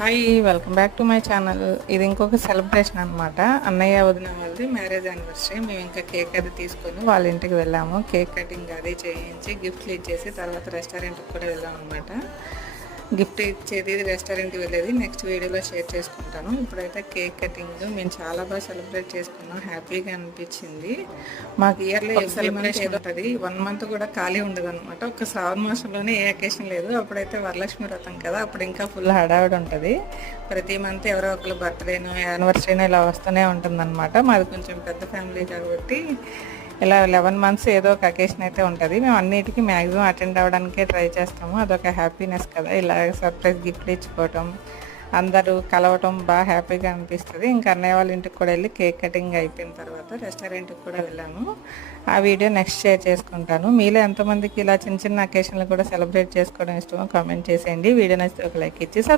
Hi, welcome back to my channel. ఇది ఇంకొక celebration అనమాట. అన్నయ్య వదిన వాళ్ళది మ్యారేజ్ యానివర్సరీ. మేము ఇంకా కేక్ అది తీసుకొని వాళ్ళ ఇంటికి వెళ్ళాము. కేక్ కటింగ్ అది చేయించి గిఫ్ట్లు ఇచ్చేసి తర్వాత రెస్టారెంట్కి కూడా వెళ్ళాము అనమాట. గిఫ్ట్ ఇచ్చేది రెస్టారెంట్కి వెళ్ళేది నెక్స్ట్ వీడియోలో షేర్ చేసుకుంటాను. ఇప్పుడైతే కేక్ కటింగ్ మేము చాలా బాగా సెలబ్రేట్ చేసుకున్నాం. హ్యాపీగా అనిపించింది. మాకు ఇయర్లీ సెలబ్రేషన్ ఉంటుంది. 1 మంత్ కూడా ఖాళీ ఉండదు అనమాట. ఒక శ్రావణ మాసంలోనే ఏ అకేషన్ లేదు. అప్పుడైతే వరలక్ష్మి వ్రతం కదా, అప్పుడు ఇంకా ఫుల్ హడావిడి ఉంటుంది. ప్రతి మంత్ ఎవరో ఒకరు బర్త్డేనో యానివర్సరీనో ఇలా వస్తూనే ఉంటుంది అనమాట. మాది కొంచెం పెద్ద ఫ్యామిలీ కాబట్టి ఇలా 11 మంత్స్ ఏదో ఒక అకేషన్ అయితే ఉంటుంది. మేము అన్నిటికీ మ్యాక్సిమం అటెండ్ అవ్వడానికే ట్రై చేస్తాము. అదొక హ్యాపీనెస్ కదా, ఇలా సర్ప్రైజ్ గిఫ్ట్లు ఇచ్చుకోవటం, అందరూ కలవటం బాగా హ్యాపీగా అనిపిస్తుంది. ఇంకా అన్నయ్య వాళ్ళ ఇంటికి కూడా వెళ్ళి కేక్ కటింగ్ అయిపోయిన తర్వాత రెస్టారెంట్కి కూడా వెళ్ళాము. ఆ వీడియో నెక్స్ట్ షేర్ చేసుకుంటాను. మీలో ఎంతమందికి ఇలా చిన్న చిన్న అకేషన్లు కూడా సెలబ్రేట్ చేసుకోవడం ఇష్టమో కామెంట్ చేసేయండి. వీడియో నచ్చితే ఒక లైక్ ఇచ్చి